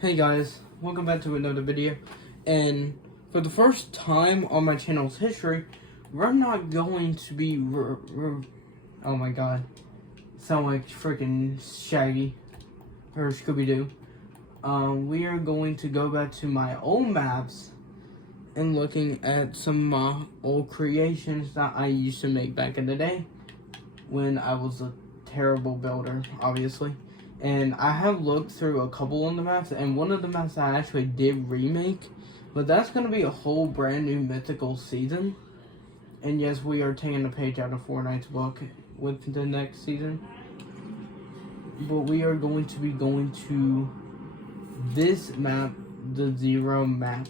Hey guys, welcome back to another video, and for the first time on my channel's history, we're not going to be, oh my god, sound like freaking Shaggy, or Scooby-Doo. We are going to go back to my old maps, and looking at some of my old creations that I used to make back in the day, when I was a terrible builder, obviously. And I have looked through a couple of the maps, and one of the maps I actually did remake, but that's going to be a whole brand new mythical season. And yes, we are taking a page out of Fortnite's book with the next season. But we are going to be going to this map, the Zero map.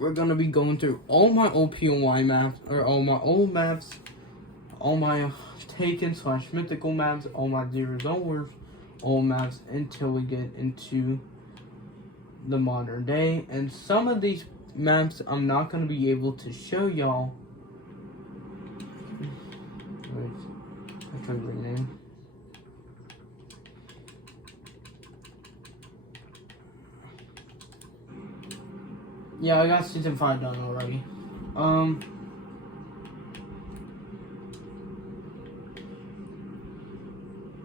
We're going to be going through all my old POI maps, or all my old maps, all my Taken / mythical maps, all my Zero Zone Wars, all maps until we get into the modern day. And some of these maps I'm not going to be able to show y'all. Wait, I tried to rename. Yeah, I got season 5 done already.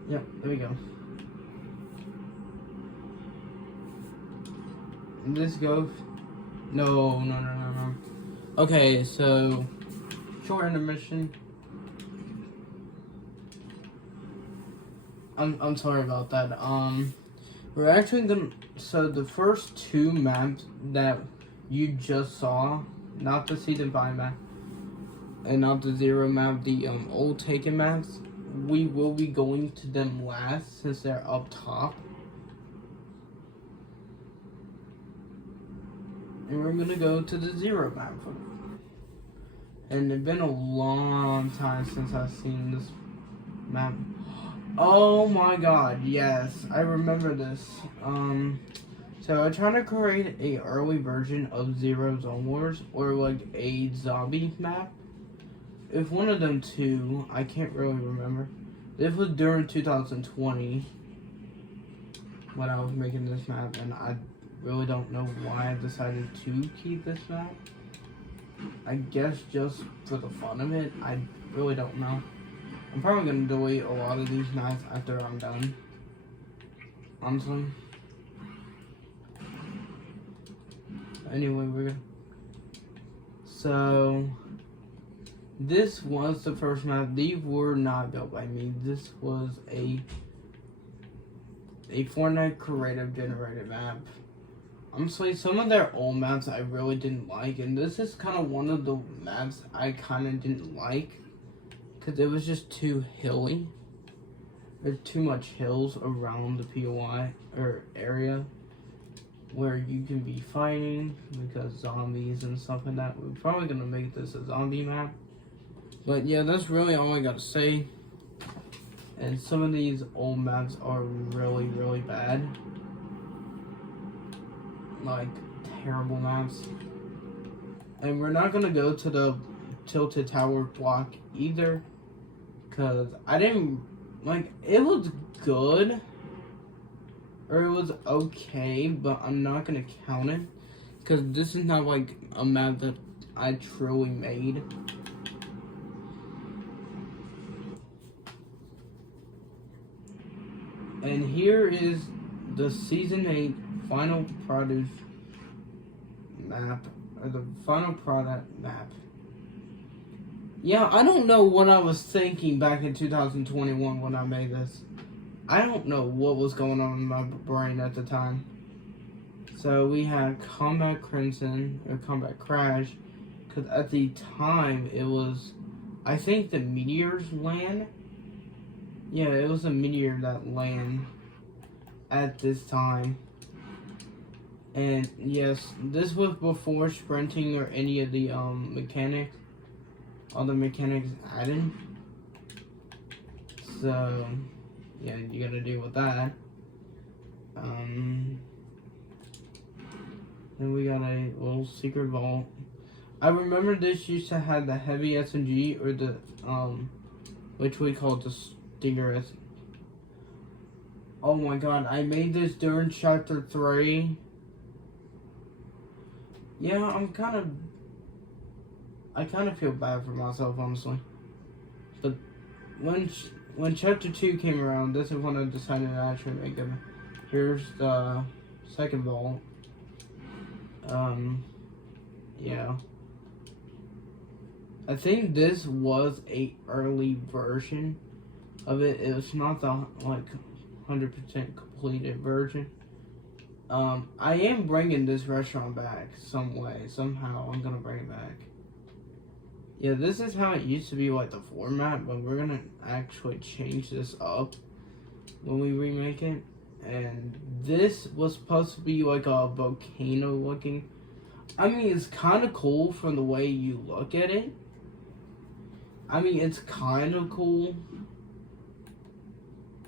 Yep, there we go. This goes. No. Okay, so short intermission. I'm sorry about that. We're actually gonna. So the first two maps that you just saw, not the season 5 map, and not the Zero map, the old Taken maps. We will be going to them last since they're up top. And we're going to go to the Zero map. And it's been a long time since I've seen this map. Oh my god, yes. I remember this. So I'm trying to create a early version of Zero Zone Wars, or like a zombie map. If one of them two, I can't really remember. This was during 2020 when I was making this map, and I really don't know why I decided to keep this map. I guess just for the fun of it. I really don't know. I'm probably going to delete a lot of these maps after I'm done, honestly. Anyway, so this was the first map. These were not built by me. This was a Fortnite creative generated map. Honestly, some of their old maps I really didn't like, and this is kind of one of the maps I kind of didn't like because it was just too hilly. There's too much hills around the POI or area where you can be fighting because zombies and stuff like that. We're probably gonna make this a zombie map. But yeah, that's really all I gotta say. And some of these old maps are really, really bad. Like, terrible maps. And we're not gonna go to the Tilted Tower block either. Because I didn't, like, it was good. Or it was okay, but I'm not gonna count it. Because this is not like a map that I truly made. And here is the Season 8 final produce map, or the final product map. Yeah, I don't know what I was thinking back in 2021 when I made this. I don't know what was going on in my brain at the time. So we had Combat Crimson, or Combat Crash, because at the time it was, I think the meteors land. Yeah, it was a meteor that landed at this time. And yes, this was before sprinting or any of the mechanics. All the mechanics added. So yeah, you gotta deal with that. Then we got a little secret vault. I remember this used to have the heavy SMG, or the which we call the Stinger Oh my god, I made this during chapter 3. Yeah, I kind of feel bad for myself, honestly. But when chapter 2 came around, this is when I decided to actually make them. Here's the second vault. Yeah. I think this was a early version of it. It was not the 100% completed version. I am bringing this restaurant back some way. Somehow I'm gonna bring it back. Yeah, this is how it used to be, like the format, but we're gonna actually change this up when we remake it. And this was supposed to be like a volcano looking. I mean, it's kind of cool from the way you look at it. I mean, it's kind of cool.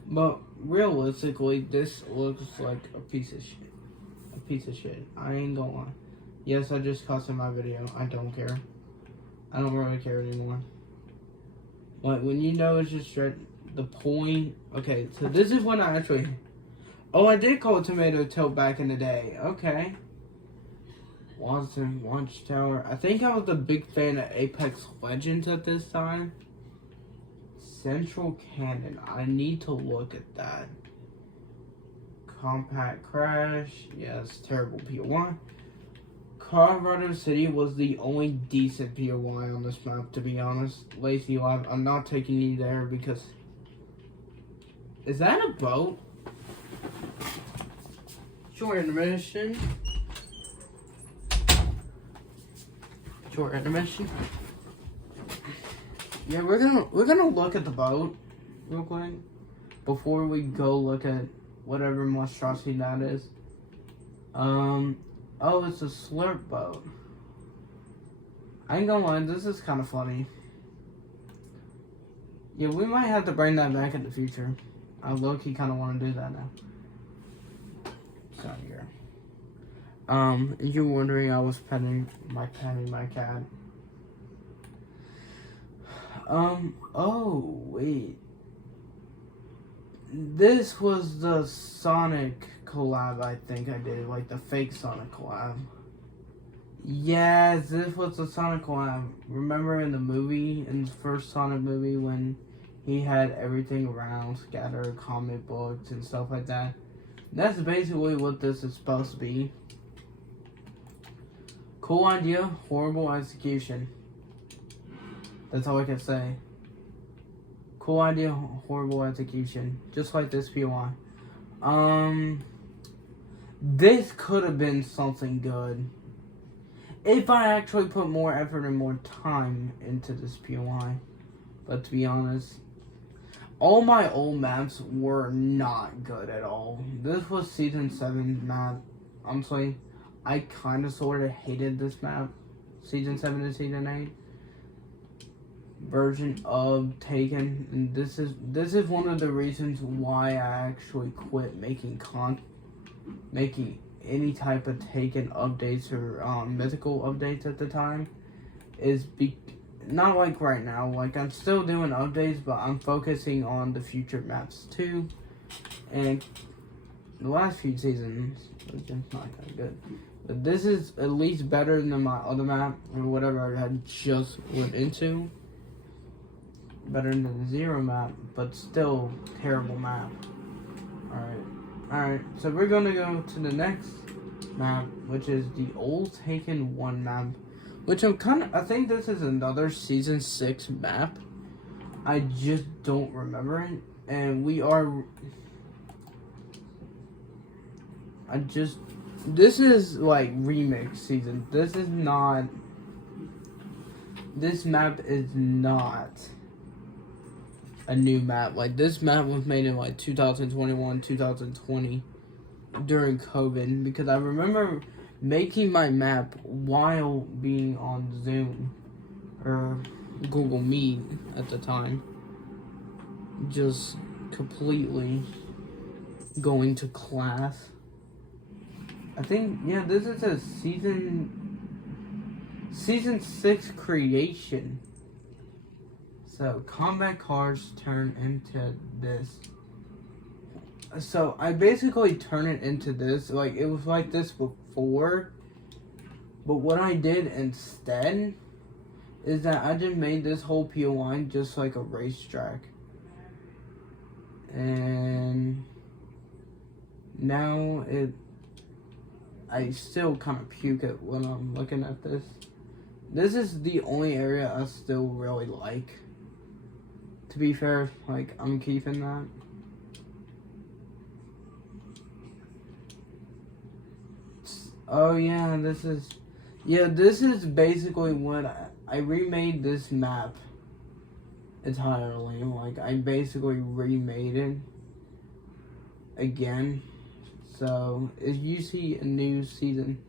But realistically, this looks like a piece of shit. A piece of shit. I ain't gonna lie. Yes, I just cussed in my video. I don't care. I don't really care anymore. Like, when you know it's just the point. Okay, so this is when I actually. Oh, I did call it Tomato Tilt back in the day. Okay. Watson Watchtower. I think I was a big fan of Apex Legends at this time. Central Cannon. I need to look at that. Compact Crash. Yes, terrible POI. Colorado City was the only decent POI on this map, to be honest. Lazy Live. I'm not taking you there because... Is that a boat? Short intermission. Short intermission. Yeah, we're gonna look at the boat real quick before we go look at whatever monstrosity that is. Oh, it's a slurp boat. I ain't gonna lie, this is kind of funny. Yeah, we might have to bring that back in the future. I low-key kind of want to do that now. So here. You're wondering, I was petting my cat. Oh, wait. This was the Sonic collab I think I did, like the fake Sonic collab. Yes, this was the Sonic collab. Remember in the movie, in the first Sonic movie, when he had everything around, scattered comic books and stuff like that? That's basically what this is supposed to be. Cool idea, horrible execution. That's all I can say. Cool idea, horrible execution. Just like this POI. This could have been something good if I actually put more effort and more time into this POI. But to be honest, all my old maps were not good at all. This was Season 7 map. Honestly, I kind of sort of hated this map. Season 7 and Season 8 version of Taken. And this is one of the reasons why I actually quit making any type of Taken updates or mythical updates at the time. Not like right now, like I'm still doing updates, but I'm focusing on the future maps too. And the last few seasons was just not that good. But this is at least better than my other map, or whatever I had just went into. Better than the Zero map, but still terrible map. Alright, so we're gonna go to the next map, which is the old Taken 1 map. Which I think this is another Season 6 map. I just don't remember it. And this is like remix season. This map is not a new map. Like, this map was made in like 2021, 2020 during COVID, because I remember making my map while being on Zoom or Google Meet at the time, just completely going to class. I think, yeah, this is a season 6 creation. So combat cars turn into this. So I basically turn it into this. Like, it was like this before. But what I did instead is that I just made this whole POI just like a racetrack. And now I still kind of puke it when I'm looking at this. This is the only area I still really like. To be fair, like, I'm keeping that. Oh yeah, this is basically what I remade this map entirely. Like, I basically remade it again. So if you see a new season,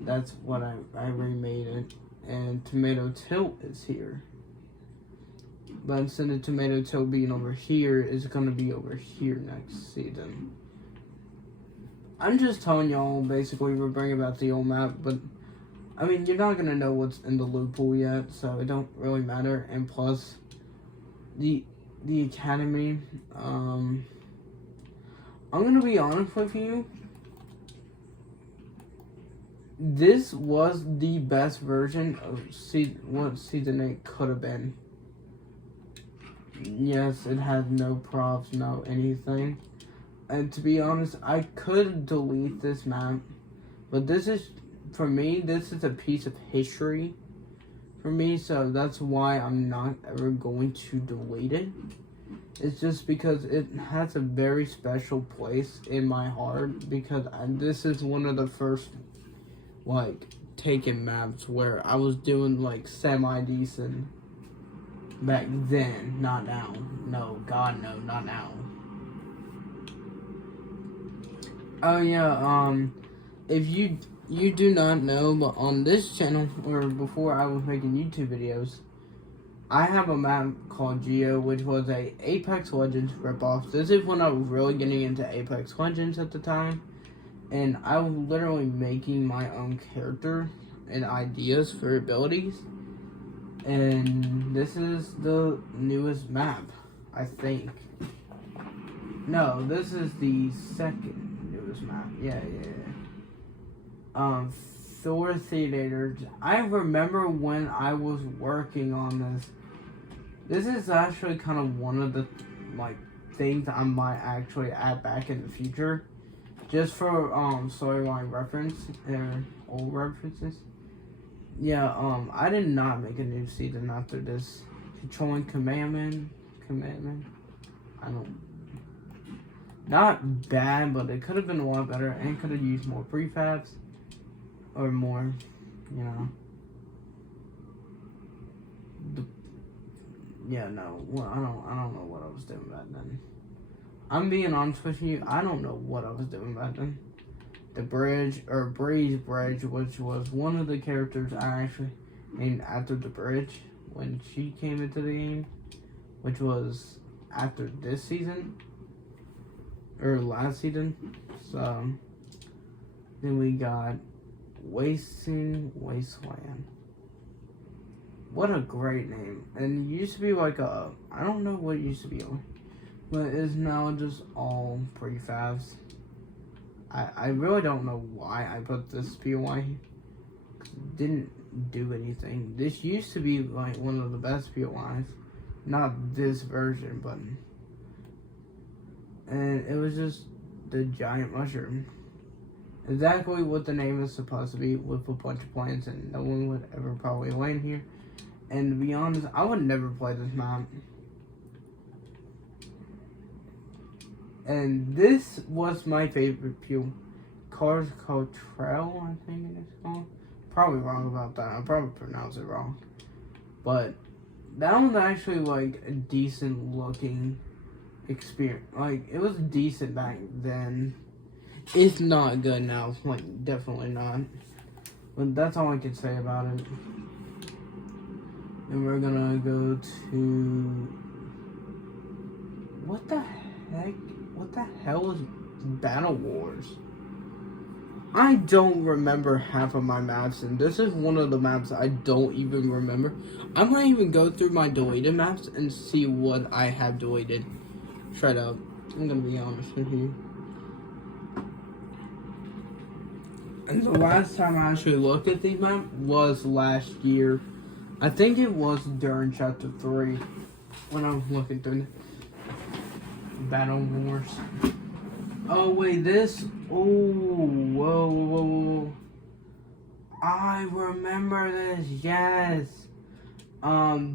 that's what I remade it. And Tomato Tilt is here. But instead of Tomato Tilt being over here, it's gonna be over here next season. I'm just telling y'all, basically, we're bringing back the old map, but, I mean, you're not gonna know what's in the loot pool yet, so it don't really matter. And plus, the Academy, I'm gonna be honest with you, this was the best version of what Season 8 could have been. Yes, it had no props, no anything. And to be honest, I could delete this map, but this is, for me, this is a piece of history for me, so that's why I'm not ever going to delete it. It's just because it has a very special place in my heart, because this is one of the first, like, taken maps where I was doing, like, semi-decent back then, not now. No, God, no, not now. Oh yeah, if you do not know, but on this channel, or before I was making YouTube videos, I have a map called Geo, which was a Apex Legends ripoff. This is when I was really getting into Apex Legends at the time, and I was literally making my own character and ideas for abilities. And this is the newest map, I think. No, this is the second map. Yeah. Thor Theater. I remember when I was working on this. This is actually kind of one of the, like, things I might actually add back in the future, just for storyline reference or old references. Yeah. I did not make a new season after this. Controlling commandment. I don't. Not bad, but it could have been a lot better, and could have used more prefabs, or more, you know. Yeah, no, well, I don't know what I was doing back then. I'm being honest with you, I don't know what I was doing back then. The Breeze Bridge, which was one of the characters I actually named after the bridge when she came into the game, which was after this season. Or last season. So then we got Wasteland. What a great name. And it used to be like a, I don't know what it used to be like, but it's now just all prefabs. I really don't know why I put this POI. It didn't do anything. This used to be like one of the best POIs. Not this version, but, and it was just the giant mushroom. Exactly what the name is supposed to be, with a bunch of plants, and no one would ever probably land here. And to be honest, I would never play this map. And this was my favorite pew. Cars called Trail, I think it is called. Probably wrong about that. I probably pronounced it wrong. But that was actually like a decent looking experience. Like, it was decent back then. It's not good now. Like, definitely not. But that's all I can say about it. And we're gonna go to... What the heck? What the hell is Battle Wars? I don't remember half of my maps, and this is one of the maps I don't even remember. I might even go through my deleted maps and see what I have deleted. Straight up. I'm gonna be honest with you. And the last time I actually looked at these maps was last year. I think it was during Chapter 3 when I was looking through Battle Wars. Oh wait, this. Oh, whoa. I remember this. Yes.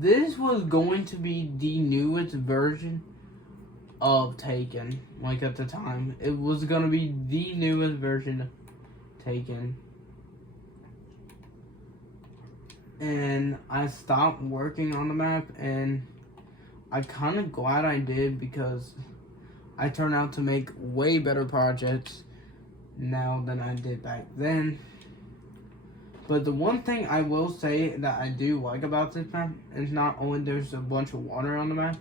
This was going to be the newest version of Taken. Like at the time, it was gonna be the newest version of Taken. And I stopped working on the map, and I'm kind of glad I did because I turned out to make way better projects now than I did back then. But the one thing I will say that I do like about this map is not only there's a bunch of water on the map,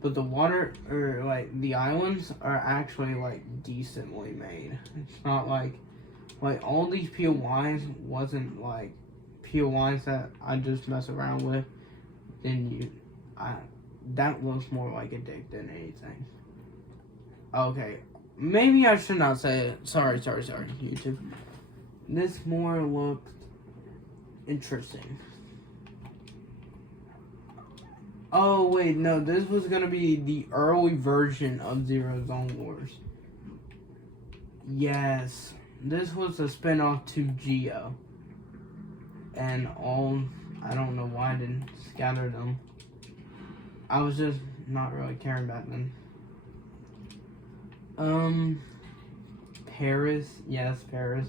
but the water, or like the islands, are actually like decently made. It's not like all these POIs wasn't like POIs that I just mess around with. Then that looks more like a dick than anything. Okay, maybe I should not say it. Sorry, YouTube. This more looked interesting. Oh wait, no, this was gonna be the early version of Zero Zone Wars. Yes, this was a spin-off to Geo. And I don't know why I didn't scatter them. I was just not really caring back then. Paris, yes, Paris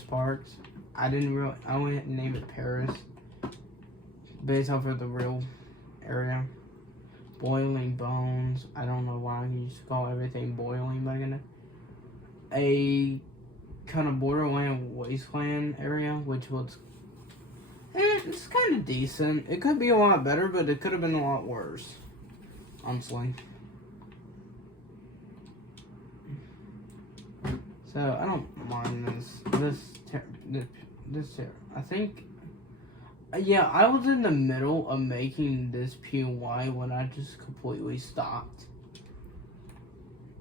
Sparks. I only name it Paris based off of the real area. Boiling Bones. I don't know why he used to call everything boiling back in it. A kind of borderland wasteland area, which was it's kind of decent. It could be a lot better, but it could have been a lot worse, honestly. So I don't mind this. I think, yeah, I was in the middle of making this POI when I just completely stopped.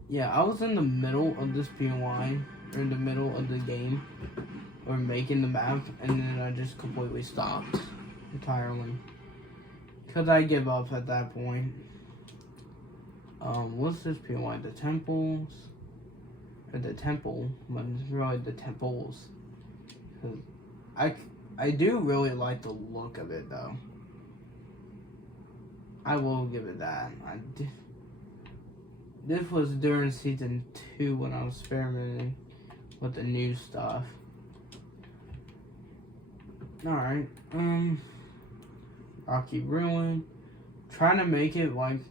Yeah, I was in the middle of this POI, or in the middle of the game, or making the map, and then I just completely stopped entirely. Because I give up at that point. What's this POI? The temples? Or the temple, but it's really the temples. Cause I do really like the look of it though. I will give it that. This was during season 2 when I was experimenting with the new stuff. Alright, Rocky Ruin. Trying to make it like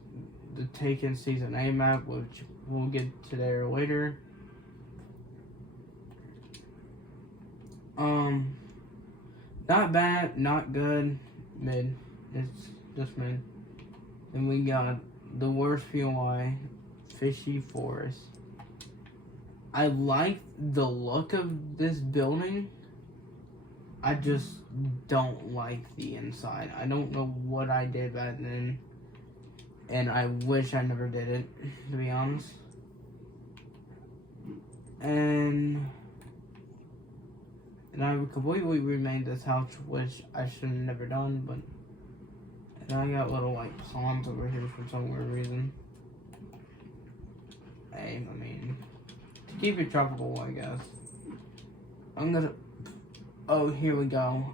the Taken Season 8 map, which we'll get to there later. Not bad, not good, mid. It's just mid. Then we got the worst POI, Fishy Forest. I like the look of this building. I just don't like the inside. I don't know what I did back then, and I wish I never did it, to be honest. And I completely remade this house, which I should have never done, but and I got little like ponds over here for some weird reason. Hey, I mean, to keep it tropical, I guess. I'm gonna. Oh, here we go.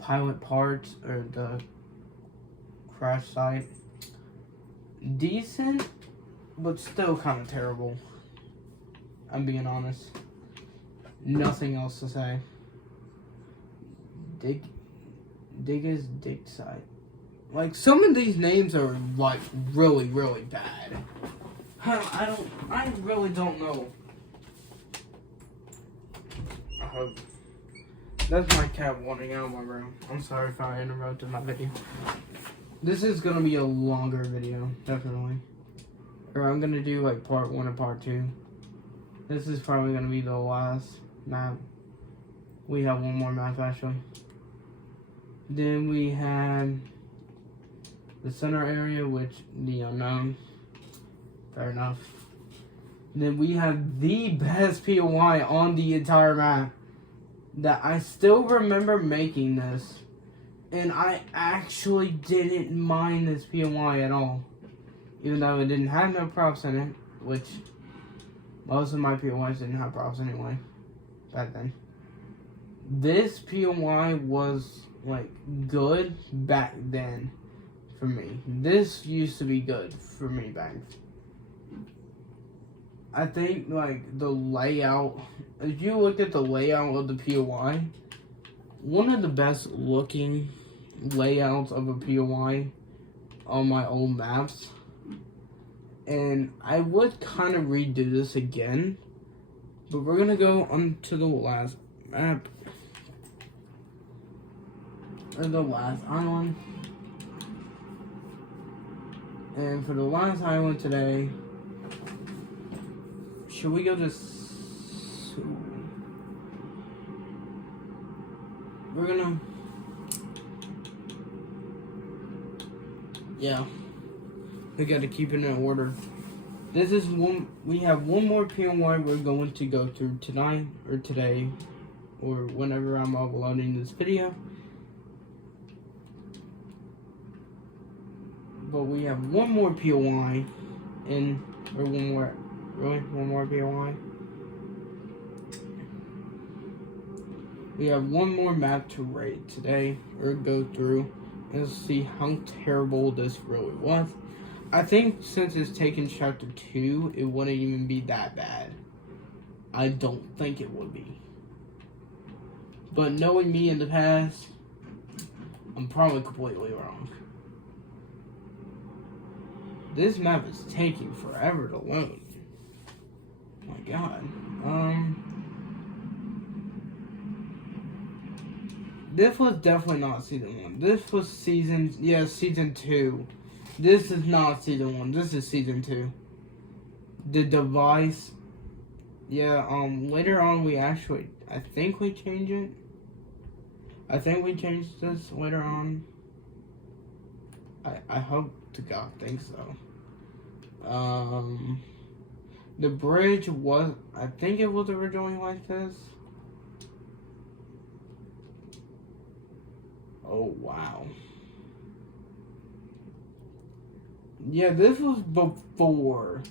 Pilot parts, or the crash site. Decent, but still kind of terrible. I'm being honest. Nothing else to say. Dig site. Like, some of these names are like really, really bad. I really don't know. That's my cat wandering out of my room. I'm sorry if I interrupted my video. This is gonna be a longer video, definitely. Or I'm gonna do like part 1 and part 2. This is probably gonna be the last map. We have one more map actually. Then we had the center area, which the unknown. Fair enough. Then we have the best POI on the entire map. That I still remember making this. And I actually didn't mind this POI at all. Even though it didn't have no props in it. Which most of my POIs didn't have props anyway. Back then. This POI was like good back then for me. This used to be good for me back then. I think, like, the layout, if you look at the layout of the POI, one of the best looking layouts of a POI on my old maps. And I would kind of redo this again, but we're going to go on to the last map, or the last island. And for the last island today, should we go to... We're gonna... Yeah. We gotta keep it in order. This is one... We have one more POI we're going to go through tonight, or today, or whenever I'm uploading this video. But we have one more POI in... Or one more... Really? One more POI? We have one more map to rate today, or go through, and see how terrible this really was. I think since it's taken chapter 2, it wouldn't even be that bad. I don't think it would be. But knowing me in the past, I'm probably completely wrong. This map is taking forever to load. Oh my god. This was definitely not season 1. This was season 2. This is not season 1. This is season 2. The device. Yeah, later on we actually, I think we changed it. I think we changed this later on. I hope to God think so. The bridge was, I think it was originally like this. Oh, wow. Yeah, this was before.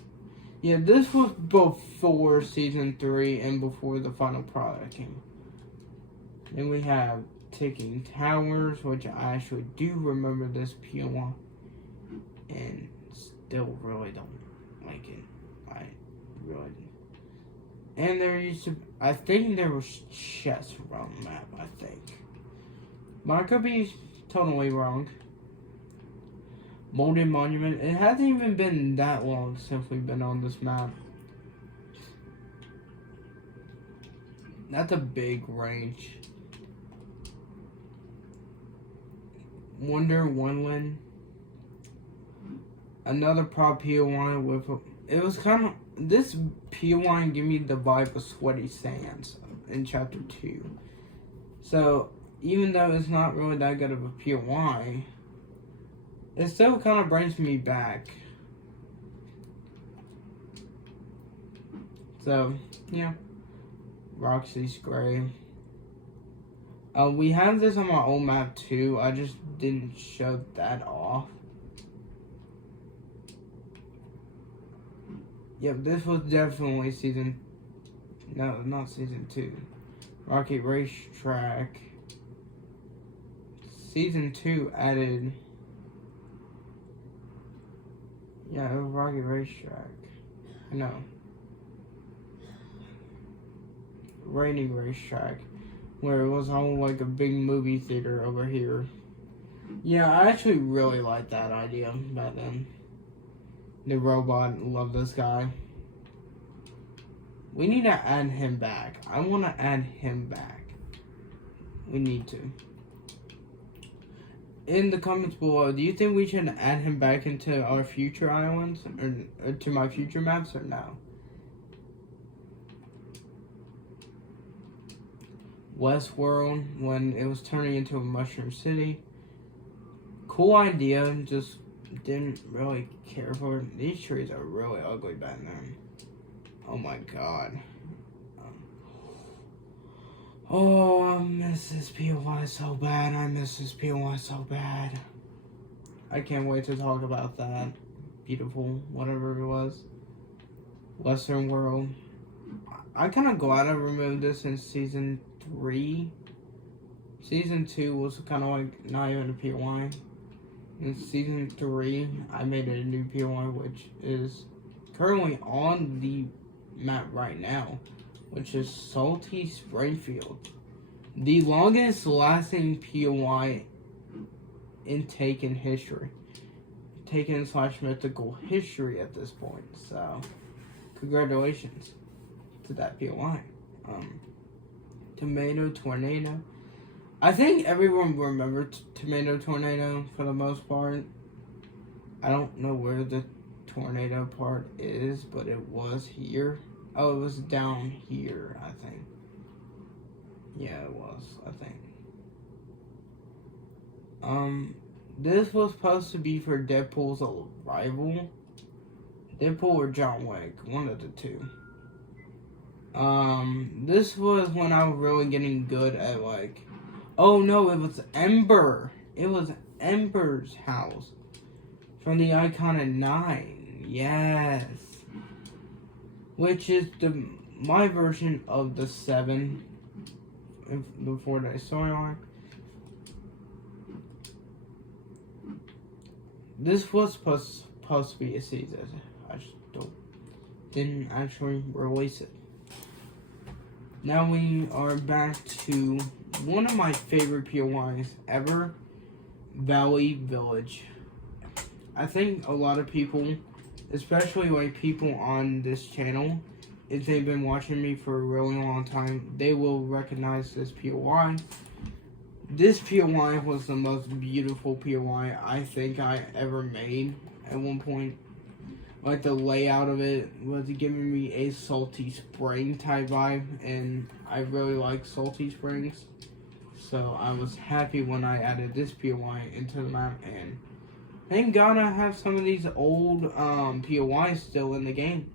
Yeah, this was before season 3 and before the final product came. Then we have Ticking Towers, which I actually do remember this POI. And still really don't like it. I really do. And there used to, I think there was chests around the map, I think. But I could be totally wrong. Molded Monument. It hasn't even been that long since we've been on this map. That's a big range. Wonder Wonderland. Another prop POI with a, it was kind of, this POI gave me the vibe of Sweaty Sands in chapter 2. So, even though it's not really that good of a POI, it still kind of brings me back. So, yeah. Roxy's Grave. We have this on my old map too. I just didn't show that off. Yep, this was definitely season... No, not season 2. Rocket Racetrack. Season 2 added... Yeah, it was Rocket Racetrack. No. Raining Racetrack. Where it was all like a big movie theater over here. Yeah, I actually really liked that idea back then. The robot, love this guy. We need to add him back. I want to add him back. We need to. In the comments below, do you think we should add him back into our future islands? Or to my future maps, or no? Westworld, when it was turning into a mushroom city. Cool idea, just didn't really care for it. These trees are really ugly back then. Oh my god. Oh, I miss this POI so bad. I miss this POI so bad. I can't wait to talk about that. Beautiful, whatever it was. Western World. I'm kind of glad I removed this in Season 3. Season 2 was kind of like not even a POI. In Season 3, I made a new POI, which is currently on the map right now, which is Salty Springfield. The longest lasting POI intake in history. Taken / mythical history at this point. So, congratulations to that POI. Tomato Tornado. I think everyone remembers Tomato Tornado for the most part. I don't know where the tornado part is, but it was here. Oh, it was down here, I think. Yeah, it was, I think. This was supposed to be for Deadpool's arrival. Deadpool or John Wick, one of the two. This was when I was really getting good at like... Oh no, it was Ember. It was Ember's house. From the Iconic 9. Yes. Which is my version of the 7. The 4-day storyline. This was supposed to be a season. I just didn't actually release it. Now we are back to one of my favorite POIs ever, Valley Village. I think a lot of people, especially like people on this channel, if they've been watching me for a really long time, they will recognize this POI. This POI was the most beautiful POI I think I ever made at one point. Like the layout of it was giving me a Salty Spring type vibe, and I really like Salty Springs. So I was happy when I added this POI into the map, and thank God I have some of these old POIs still in the game.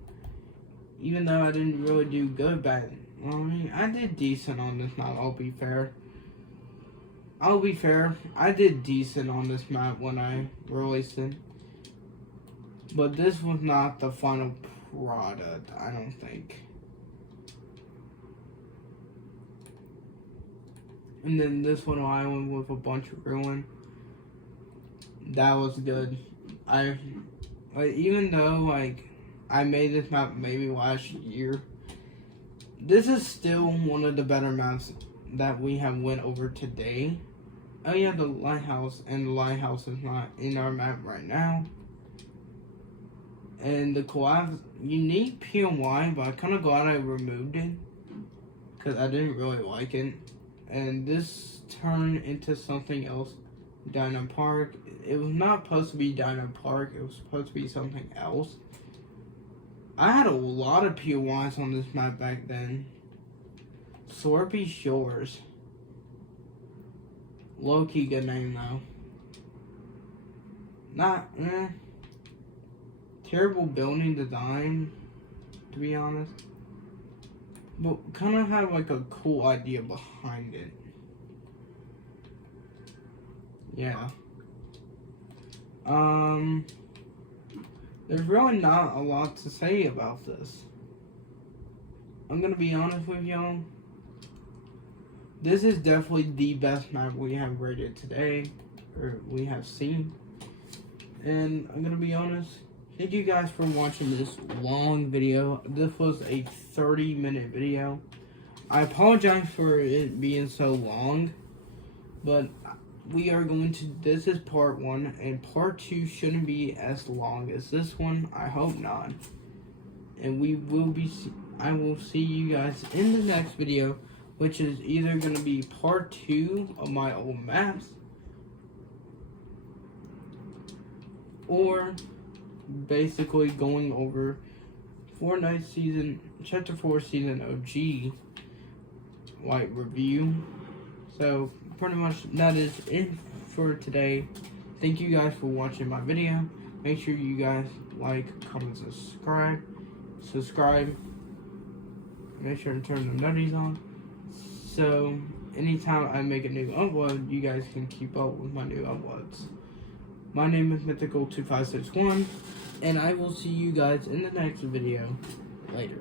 Even though I didn't really do good back then. Well, I mean, I did decent on this map, I'll be fair. I did decent on this map when I released it. But this was not the final product, I don't think. And then this little island with a bunch of ruin. That was good. Even though, like, I made this map maybe last year, this is still one of the better maps that we have went over today. Oh yeah, the lighthouse, and the lighthouse is not in our map right now. And the collapse, unique POI, but I'm kind of glad I removed it, because I didn't really like it. And this turned into something else, Dino Park. It was not supposed to be Dino Park, it was supposed to be something else. I had a lot of POIs on this map back then. Slurpy Shores. Low-key good name though. Terrible building design, to be honest. But kind of had like a cool idea behind it. Yeah. There's really not a lot to say about this. I'm gonna be honest with y'all. This is definitely the best map we have rated today, or we have seen. And I'm gonna be honest, thank you guys for watching this long video. This was a 30-minute video. I apologize for it being so long, but we are going to, this is part 1, and part 2 shouldn't be as long as this one. I hope not. And I will see you guys in the next video, which is either going to be part 2 of my old maps, or basically going over Fortnite season, chapter 4 season OG, like review. So pretty much that is it for today. thank you guys for watching my video. Make sure you guys like, comment, subscribe. Make sure to turn the notifications on. So anytime I make a new upload, you guys can keep up with my new uploads. My name is Mythical2561, and I will see you guys in the next video later.